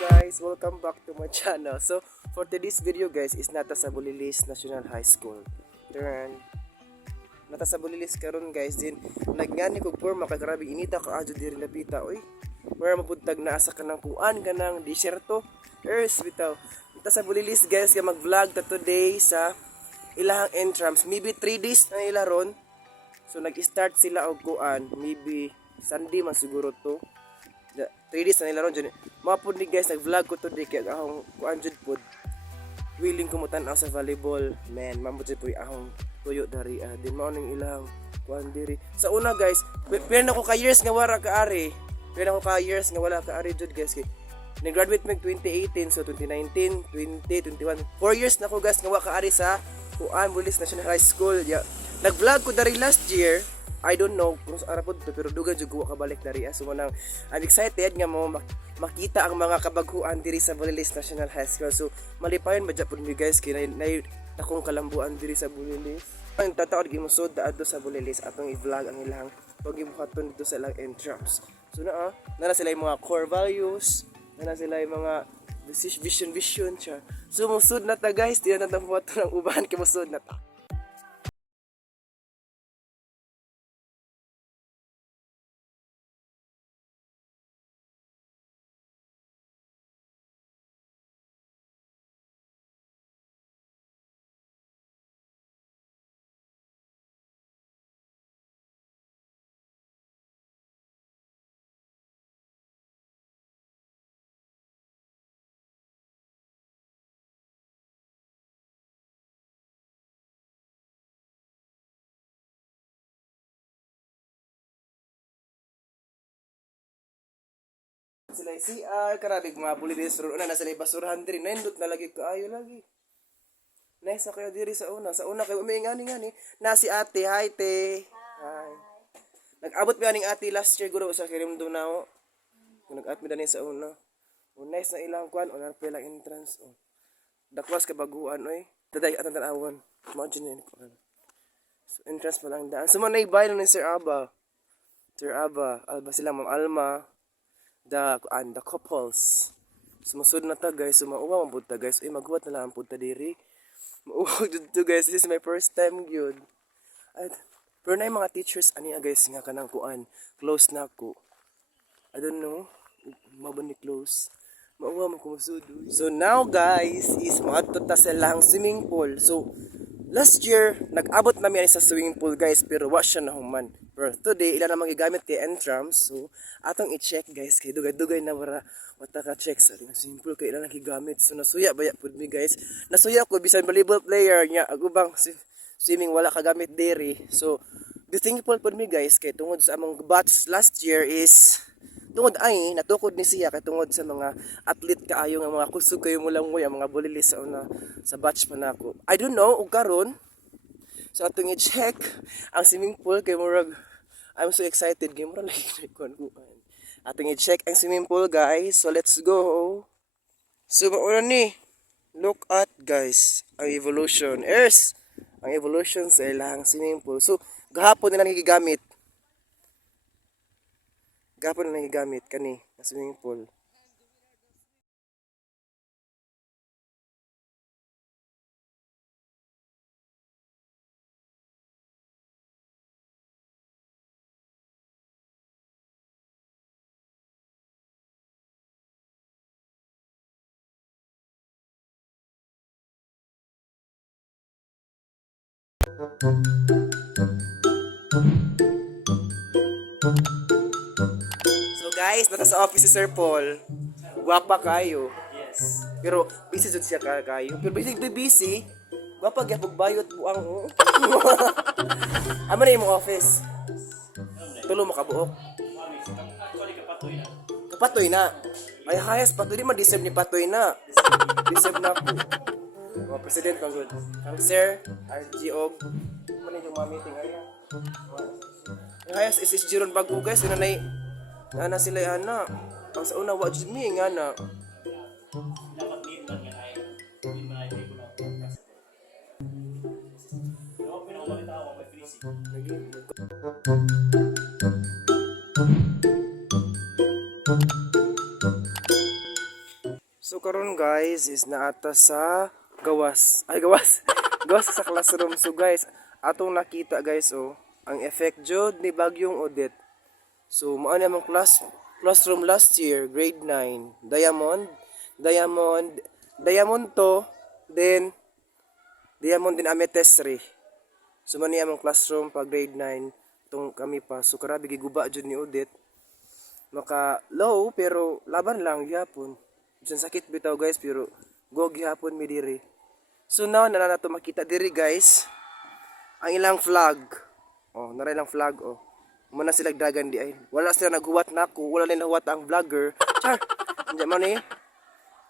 Guys, welcome back to my channel. So, for today's video guys is nata sa Bulilis National High School. Turn. Nata sa Bulilis karon guys din. Nagngani ko forma kay grabe inita ka adto diri lapita oy. Wala mapuntag na asa ka ng kuan ka ng disyerto. Earth bitaw. Nata sa Bulilis guys ka mag-vlog ta today sa ilahang entrance. Maybe 3 days na ila ron. So nag-start sila og kuan, maybe Sunday man siguro to. 3 days na nila ron dyan. Mga po ni guys, nag-vlog ko today kaya akong kuan dyan po. Willing kumutan ako sa volleyball. Man, mamot dyan po yung akong tuyo dari. Din maunang ilang kuan diri. Sa una guys, pero ako ka years nga wala ka ari. Pero ako ka years nga wala ka ari dyan guys. Nag-graduate mag 2018, so 2019, 20, 21. 4 years na ako guys nga wala ka ari sa kuan Bulilis National High School. Yeah. Nag-vlog ko dari last year. I don't know kung sa arapod to, pero dugan jud ko kabalik dari. So manang I'm excited nga mo makita ang mga kabaghuan diri sa Bulilis National High School. So malipayon ba jud mi guys kay nay akong kalambuan diri sa Bulilis. Ang tataod gi mo sud adto sa Bulilis atong i-vlog ang ilang paggibuhaton dito sa ilang entrance. So na sila yung mga core values, na sila yung mga vision siya. So musud na ta guys, di na ta buhaton ang uban kay musud na ta. Sila CR, karabig mga Bulilis ron una na sila basurahan diri, nindot na lagi kaayo lagi. Nice kayo diri sa una. Sa una kayo ngani na si ate, hi te. Hi. Nag-abot mi aning ate last year guro sa kirimdum na ako. Kung nag-at mi dani sa una. Nice na ilang kwan, na pala entrance. Dakwas ka baguan oy. Daday atang tanawon. Imagine ko. So entrance pa lang daan. Sumanay bay ni Sir Aba. Sir Aba, alba sila Ma'am Alma. The couples. Sumusod na ta guys, sumauwa man pud ta guys. Maghuwat na lang pud ta diri. Mauwa jud to guys, this is my first time gyud. At pero na mga teachers ani guys nga kanang kuan, close na ko. I don't know, mabon ni close. Mauwa man ko musud. So now guys, is maadto ta sa lang swimming pool. So last year nag-abot na mi sa swimming pool guys, pero wa siya na human. Pero today ila na magigamit kay entrance. So atong i-check guys kay dugay-dugay na wata ka check sa swimming pool kay ila na gigamit. So nasuya baya pud mi guys. Nasuya ko bisan volleyball player nya agubang swimming wala ka gamit diri. So the thankful pud mi guys kay tungod sa among batch last year is tungod ay natukod ni siya kay tungod sa mga athlete kaayo nga mga kusog kayo mo lang mo ang mga Bulilis sa una sa batch pa nako. I don't know ug karon so atong i-check ang swimming pool kay murag I'm so excited kay murag lagi kuan. Atong i-check ang swimming pool guys. So let's go. So mauna ni look at guys ang evolution. Ang evolution sa ilang swimming pool. So gahapon nila gigamit. Gapon na gigamit kani sa swimming pool. So guys, nasa sa office si Sir Paul. Guwapa kayo. Yes. Pero busy jud siya kayo. Pero busy. Wapa gyapon bayot buang. Amo na imong office. Tulo mo kabuok. Kapatoy na. Ay hayas patoy di man deserve ni patoy na. Deserve na po. Mga president kang good. Ang sir, RGO. Ano yung mga meeting aya? Ay hayas is Jiron bago guys. Nanay na sila ana. Ang sa una wa jud mi nga na. So karon guys is naata sa gawas. Ay gawas. Gawas sa classroom. So guys, atong nakita guys ang effect jud ni bagyong Odette. So mao na mong classroom last year, grade 9, Diamond to, then Diamond din Amethyst 3. So man niya mong classroom pa grade 9 tong kami pa. So karabi giguba jud ni Odette. Maka low pero laban lang gyapon. Bisan sakit bitaw guys pero go gyapon mi diri. So now na nato makita diri guys ang ilang flag. Oh, naray lang flag Muna sila dagan di ay. Wala sila naghuwat nako, wala nila huwat ang vlogger. Char. Nya man ni.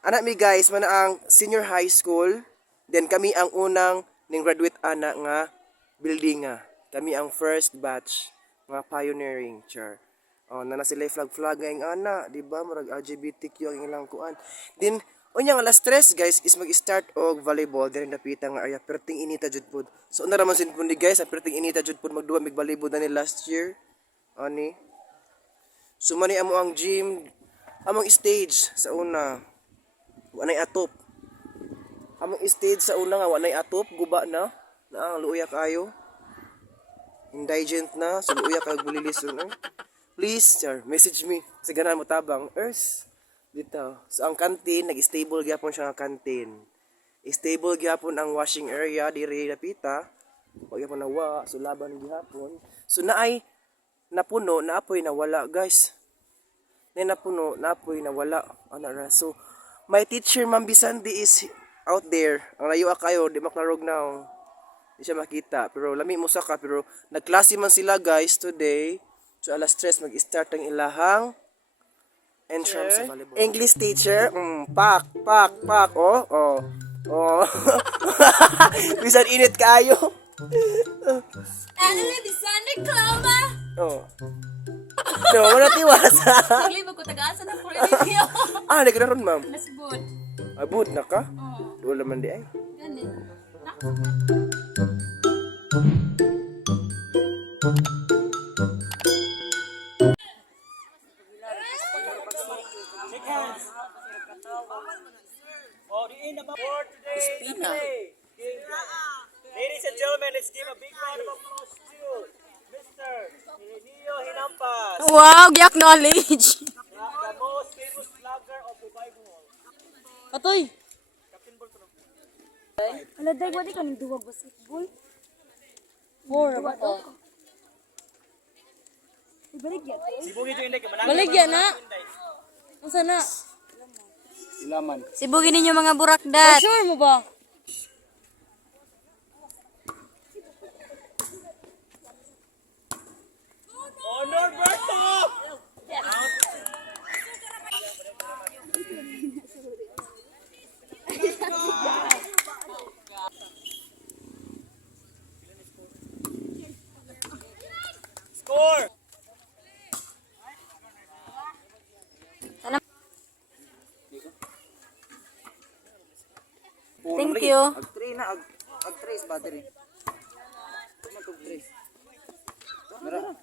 Anak mi guys, man ang senior high school. Then kami ang unang ning graduate ana nga building nga. Kami ang first batch nga pioneering, char. Oh, nana sila flag nga ana, di ba? Murag LGBTQ ang ilang kuan. Then unya nga last stress guys is mag-start og volleyball diri napita nga area perting inita jud pud. So una ra man sin pud ni guys, perting inita jud pud magduwa mig volleyball na ni last year. Ani. So mani amo ang gym, among stage sa una. Wa nay atop. Among stage sa una nga wa nay atop, guba na. Na ang luya kayo. Indigent na, so luya kag bulilis no. Please, sir, message me. Kasi ganan mo tabang. Dito. So ang canteen, nag-stable gyapon siya nga canteen. Stable gyapon ang washing area diri napita. Wa gyapon nawa, so laban gyapon. So naay napuno, naapoy nawala, guys. Napuno, naapoy nawala. Ana ra. So my teacher Ma'am Bisandi is out there. Ang layo kayo, di maklarog na. Di siya makita. Pero lami mo saka, pero nagklase man sila guys today. So alas 3 mag-start ang ilahang entrance sa volleyball. English teacher, pak. Oh. Bisan init kayo. Ano na, Bisandi, Klama? Oh. No, wala tiwasa. Sagli, magkutagasan ng Cornelio. Hindi ka na ron, ma'am. Nasbod. Abot na ka? Oo. Wala man di ay. Ganun. For today's day. Ladies and gentlemen, let's give a big round of applause to Mr. Neo Hinampas, Wow, gi-acknowledge. the most famous vlogger of Bible. Atoy. Ala, day, wali ka ng duwa basketball? 4, ba to? Ibaligya to? Sibugin nyo hindi, manang. Baligya na. Masa na? Ilaman. Sibugin ninyo mga burakdat. Sure mo ba? Oh, Norberto! Score! Thank you. Ag-3 na, ag-trace battery. Mag-trace. Mara.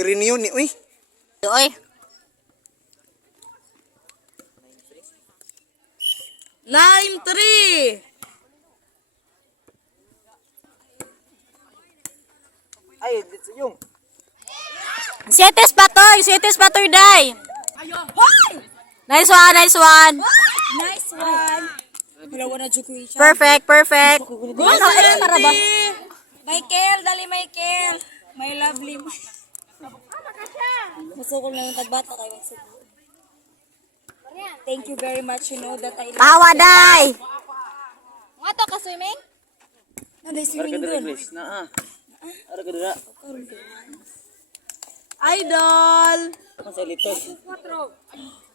I-renew ni, uy. Oy. 9-3. Ay, dito yung. Siete spatoy, day. Nice one, nice one. Nice one. Wala na jukuisha. Perfect, perfect. Para ba? Michael, dali Michael. My lovely. Masukol na yung tagbata kayo. Thank you very much. You know that I love Tawa, day. Nga to ka swimming? Nanday swimming dun. Na Ara ka dira. Idol. Sa lito.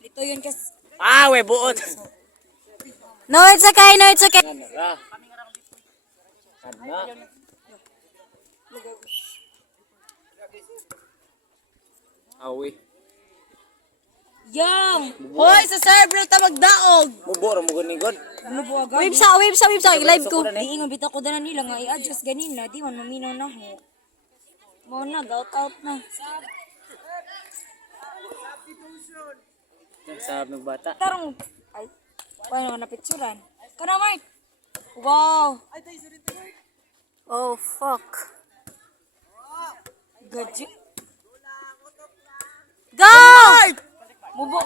Dito yun kas. We buot. No, it's okay, no, it's okay. Ra. Kana. Awi. Yang! Hoy, sa server ta magdaog. Mubor mo gani god. Ano po agad? Wave sa, live ko. Di nga bitaw ko na nila nga i-adjust ganina. Di man maminaw na ho. Mo na, out na. Sab ng bata. Tarong. Ay. Paano nga napicturan? Kana Mark. Wow. Oh, fuck. Gadget. Go! Mubo.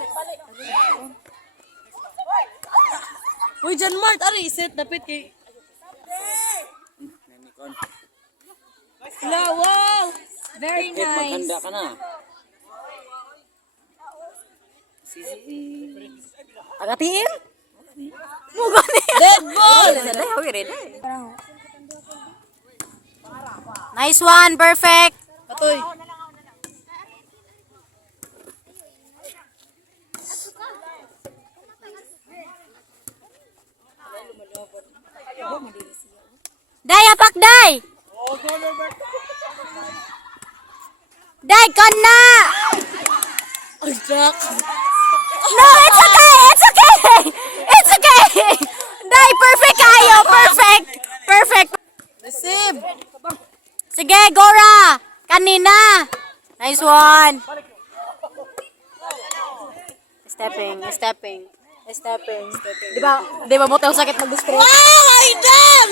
Uy, John Mart, ari, set, dapit kay... Hello, wow. Very Kit nice. maghanda ka na. Agatiin? Mugo niya. Dead ball! Nice one, perfect. Patoy. Day, apak, day! Day, kon na! Ay, Jack. No, it's okay! It's okay! It's okay! Day, perfect kayo! Perfect! Perfect! Receive. Sige, Gora! Kanina! Nice one! Stepping. Di ba mo tayo sakit mag-stress? Wow, Idol!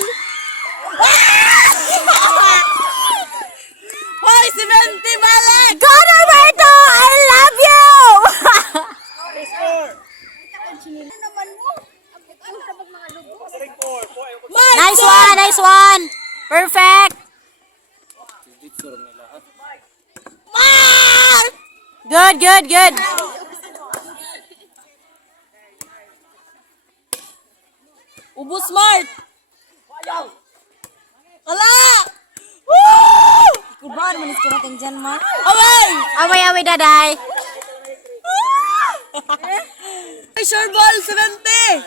Hoy, si Venti balik! Go, Roberto! I love you! Nice one! Perfect! Good! Ubo smart. Ala! Woo! Kuban man is kumateng dyan man. Away, daday! Sure ball 70.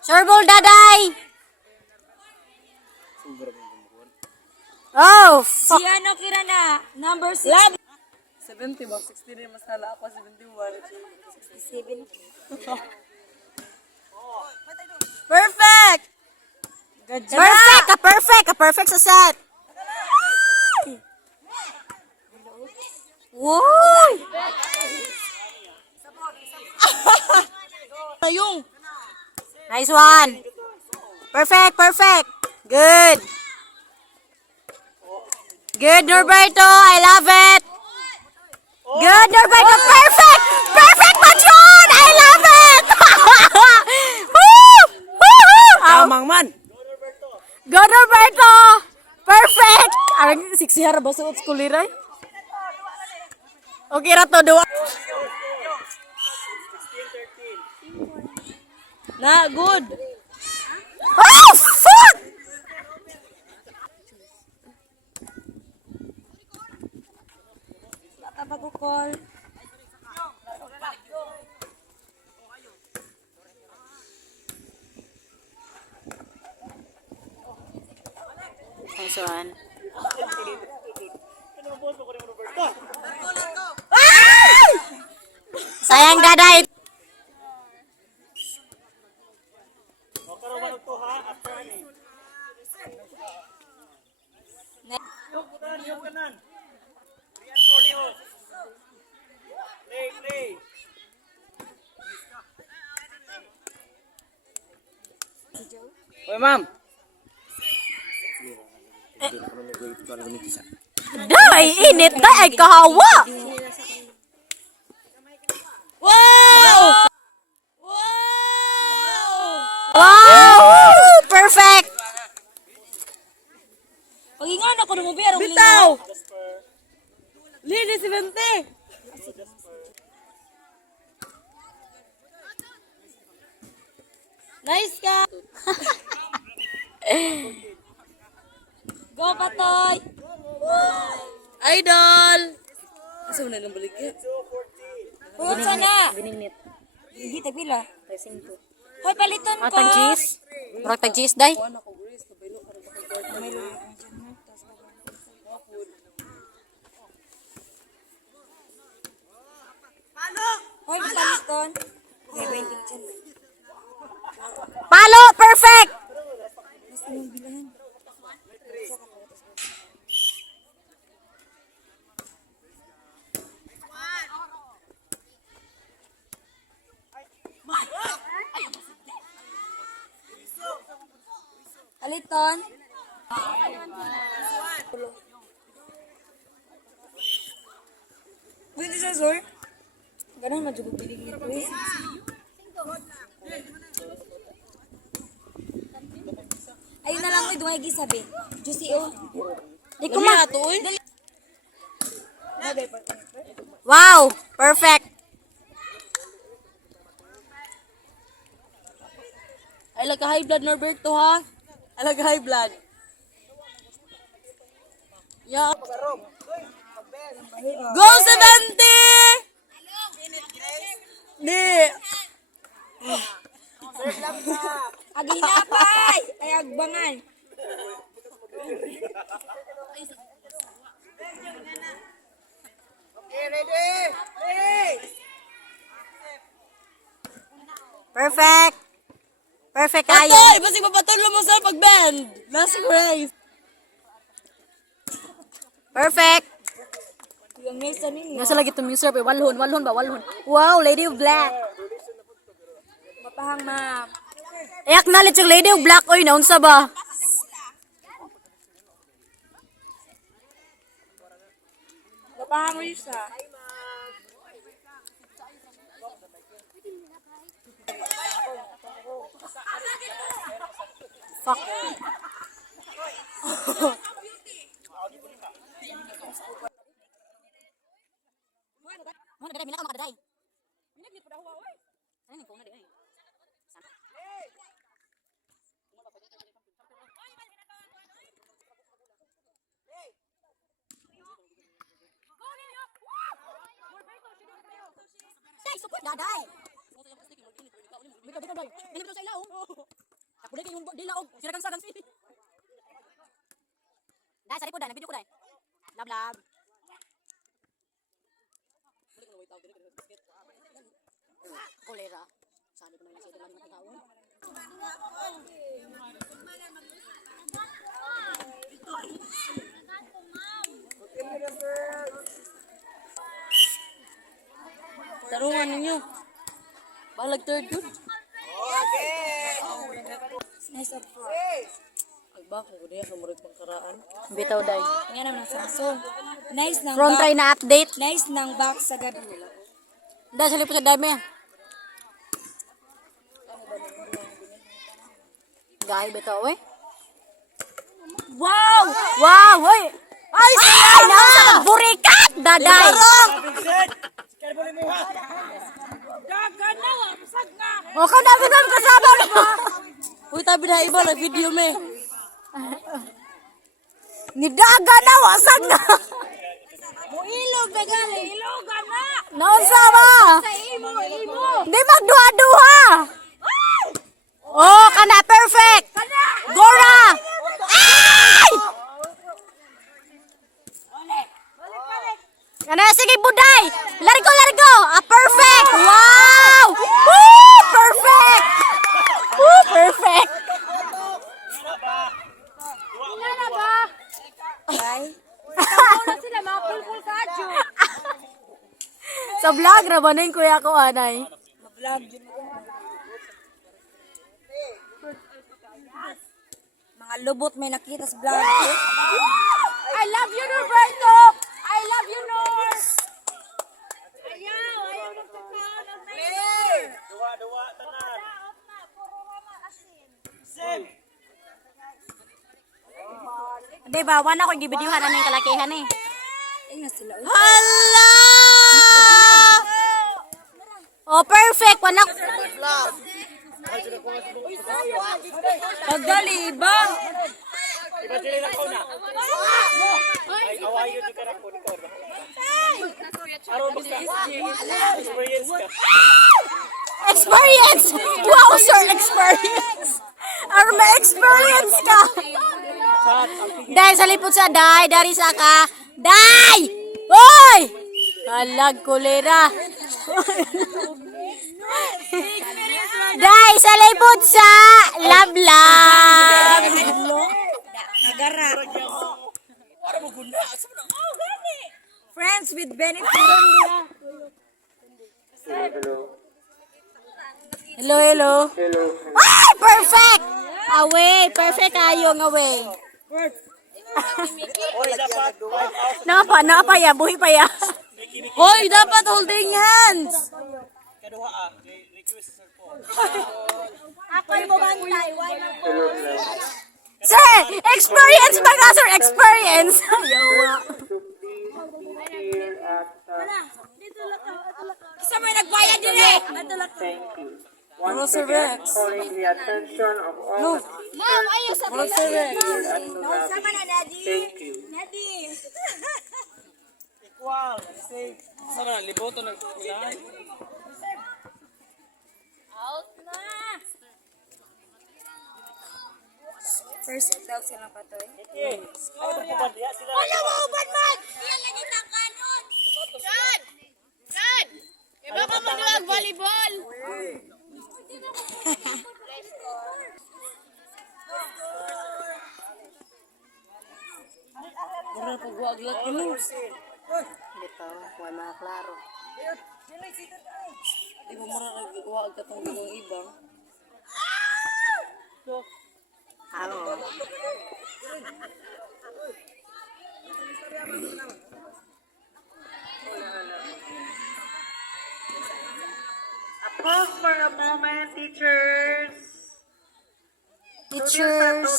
Sure ball, daday! Oh, fuck! Si ano kira na? Number 6. 70 ba? 60 rin masala ako, 71. 67. Perfect! Perfect sa set! Woy! Ayong. Nice one! Perfect! Good, Norberto! I love it! Good, Norberto! Perfect, Patron! I love it! Woo! Tamang man. Go, Norberto! Perfect! Arang 6 year ba sa kuliray? Okay ra to, duwa. Na, good. Oh, fuck! Apa ko call? Nice one. Sayang daday. Yung kanan. Play. Oy, ma'am. Day, init day ay kahawa. Wow! Wow! Perfect. Pagingan ako na mo biyarong bitaw. Lili 70. Nice ka. Go Patoy. Idol. Asa mo na nang balik ya? Punsa na. Bininit. Hindi tagpila. Hoy paliton ko. Tag cheese. Murag tag cheese day. Hoy paliton. Okay, waiting dyan. Palo, perfect. Paliton. Pwede sa sir? Ganun na dugog bilig nito eh. Ayun na lang ko dumay gisabi. Juicy oh. Di ko ma. Wow, perfect. Ay laga high blood Norberto ha. Ay laga high blood. Yeah. Go 70! Di. Aginapay! Ay agbangan. Perfect. Perfect kayo. Patoy! Basta papatulo mo sa pag-bend. Last race. Perfect. Yung mesa ninyo. Nasa lagi itong user pa. Walhon ba? Walhon. Wow, Lady of Black. Mapahang ma'am. I-acknowledge yung Lady of Black. Oy, naunsa ba? Mapahang mo isa. Fuck. Mana daday mina ka makadaday. Mina gid pud huwa oy. Ano ni phone na di ay. Say support daday. Bitaw day. Bitaw sa ilaw. Ako dai yung dilaog. Siragan sagan si. Dai sari po dai, video ko dai. Lab. Kolera. Sabi ko na yung sila lang matawon. Tarungan ninyo. Balag third good. Nice up front. Ay ba, kung gudiya sa murid pangkaraan. Bitaw day. Nga naman ang Samsung. Nice ng Front back. try na update. Nice ng back sa gabi. Dahil sa lipo sa dami. Gay, bitaw, oy. Wow! Wow, oy. Ay, ay, nasa burikat, daday. O, ka dami kang kasama mo. Uy, tabi na iba na video me. Nidaga na, wasag na. Ilog na gali, ilogan na! Naunsa ba? Sa imo. Di magduha-duha. Oh, kana perfect. Gora. Ay! Kana sige buday. Largo. Perfect. Wow! Woo! Perfect. Woo, perfect. Sa vlog ra ba ning kuya ko anay? Vlog din mo. Mga lubot may nakita sa vlog. I love you, Roberto. I love you, Nor. Duwa, tanan. Sim. Di ba, wala ko gibidyuhan ang kalakihan eh. Ay nga sila. Hala! Oh, perfect. Wala ko. Pagdali ba? Iba dili lang ko na. Ay, away yun ka na po. Aron basta. Experience ka. Experience! Wow, sir, experience! Ang may experience ka! Dahil sa lipot sa day, dari sa ka. Day! Hoy! Halag kulera. Day, sa lipot sa lablab. Nagara. Friends with benefit. Hello, hello. Ay, perfect! Away, perfect kayo ng away. Oy, dapat 5 Napa ya, buhi pa ya. Hoy, dapat holding hands. kaduha request sir po. Ako mo bantay. Why na po? Sir, experience ba ka, sir? Experience. Yawa. Isa may nagbayad din eh. Thank you. Once again, calling the attention of all Ma'am, ayaw sa here at Sugabi. Sama na, Daddy. Thank you. Daddy. Equal, safe. Sana liboto ng kulan. Out na. First daw silang patoy. Okay. Ano po ba diya sila? Wala mo uban man. Iyan lagi ng kanon. Rod. Rod. Iba ka mo nag volleyball. Mura pagwaglat kilo. Dito, wala makaklaro. Di mo mura nagwag ka tong gulong ibang. Ano? Pause for a moment, teachers. Teachers.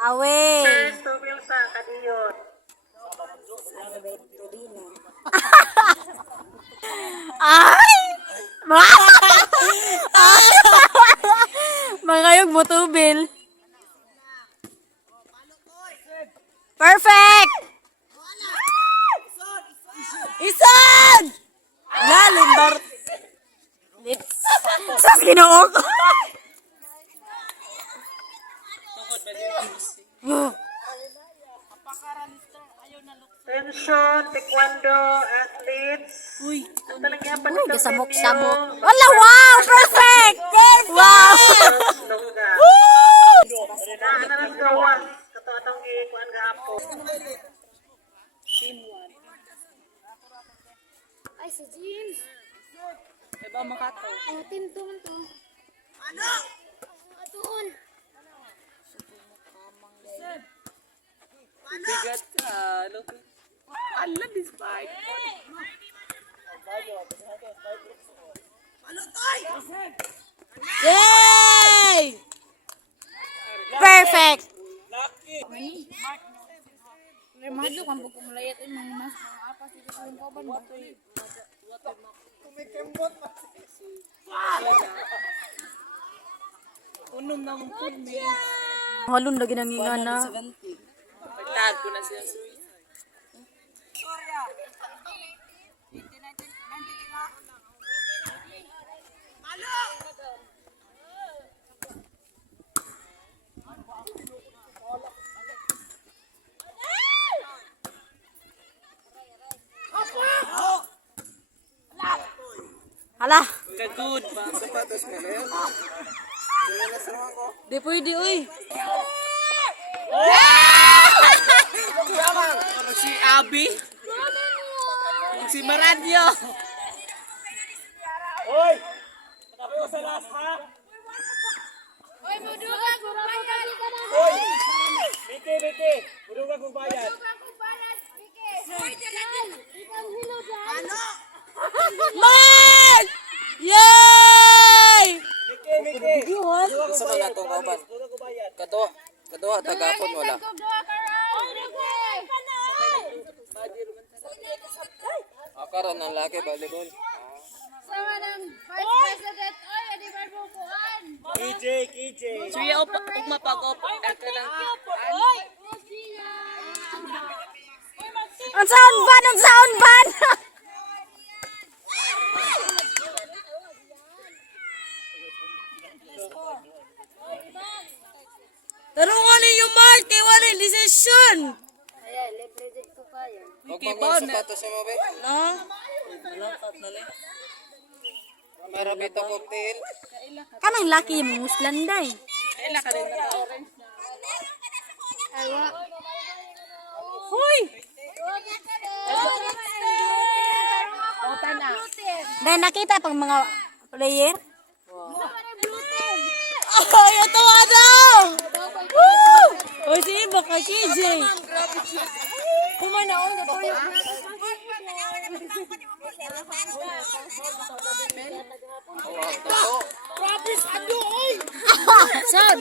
Away. Teachers, tubil sa kadiyot. Ay! Mga yung mutubil. Perfect! Isan! Lalim bar. Sa ginoo ko. Attention, taekwondo athletes. Uy. Ang talagyan pa Uy, samok-samok. Wala, wow! Perfect! Wow! Longga. Naan na gawa. Kato atong ikuan gapo. Ay, sa jeans. Iba makato. Ang tinto man to. Ano? Atuon. Bigat ka. Alam this bike. Yay! Perfect! Madlo kan buko malayat ay mga mas mga apas dito sa yung kauban ba? Unom na mong food me. Halon lagi nang ingana. Pagtag ko na siya. Hala, Good ba? Sapatos mo na yan. Di pwede uy. Ano si Abby? Si Maradyo. Hoy! Tapos ko sa last ha? Oy, mudugan, bumayali ka na. Hoy! Biki! Mudugan Kaduha tagapon wala. Akaran ng laki volleyball. Sama ng Vice President. Oy, adi ba bukuan? KJ. Suya ugma pa ko. Ako lang. Ang sound ban, ang sound ban. Tarungan ninyo, Mark, kay wala decision. Huwag mga sapatos sa mga be. No? Meron ito cocktail. Kanang laki yung muslanday. Hoy! Dahil nakita pag mga player. Ay, ito daw! Woo! Oy, si Iba ka, KJ. Kumanaon na to yung... Saan?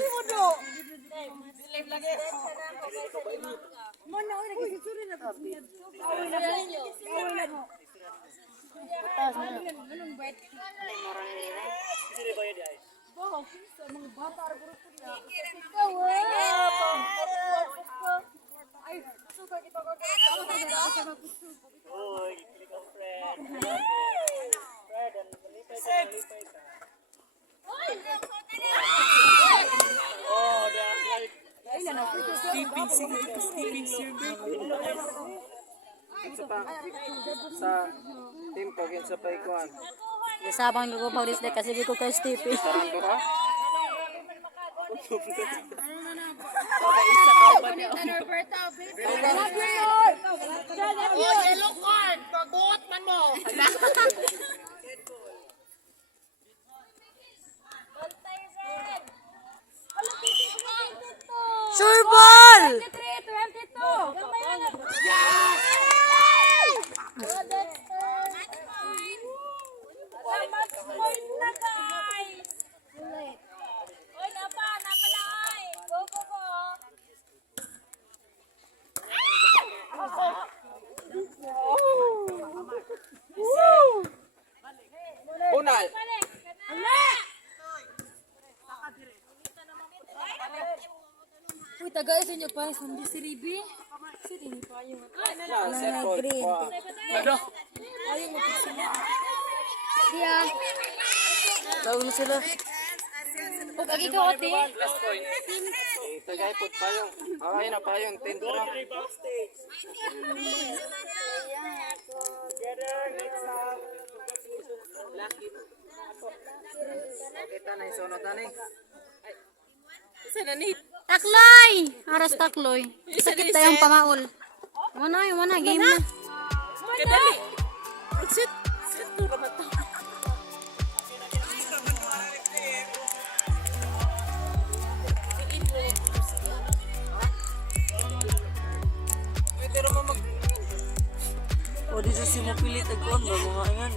Sa team ko sa paikuan. Sabang lugo pa ulit kasi di ko kay Stevie. Taranto ka? Sure ball! Punal. Uy, taga ito nyo pa, sundi si Ribi. Si Ribi pa yung... Green. Ayaw mo po sila. Diya. Tawag na sila. Huwag agi ka, Oti. Tagay po payong. Ayun na payong. Tent na. Backstage. Together, next up. Kita na yung sunod na ni. Takloy! Aras takloy. Sakit tayong pamaul. Mana, game na. Kadali. Sit to ka mata. Pwede rin mag... O di sa si mo pilit agkuan ba mga ingan.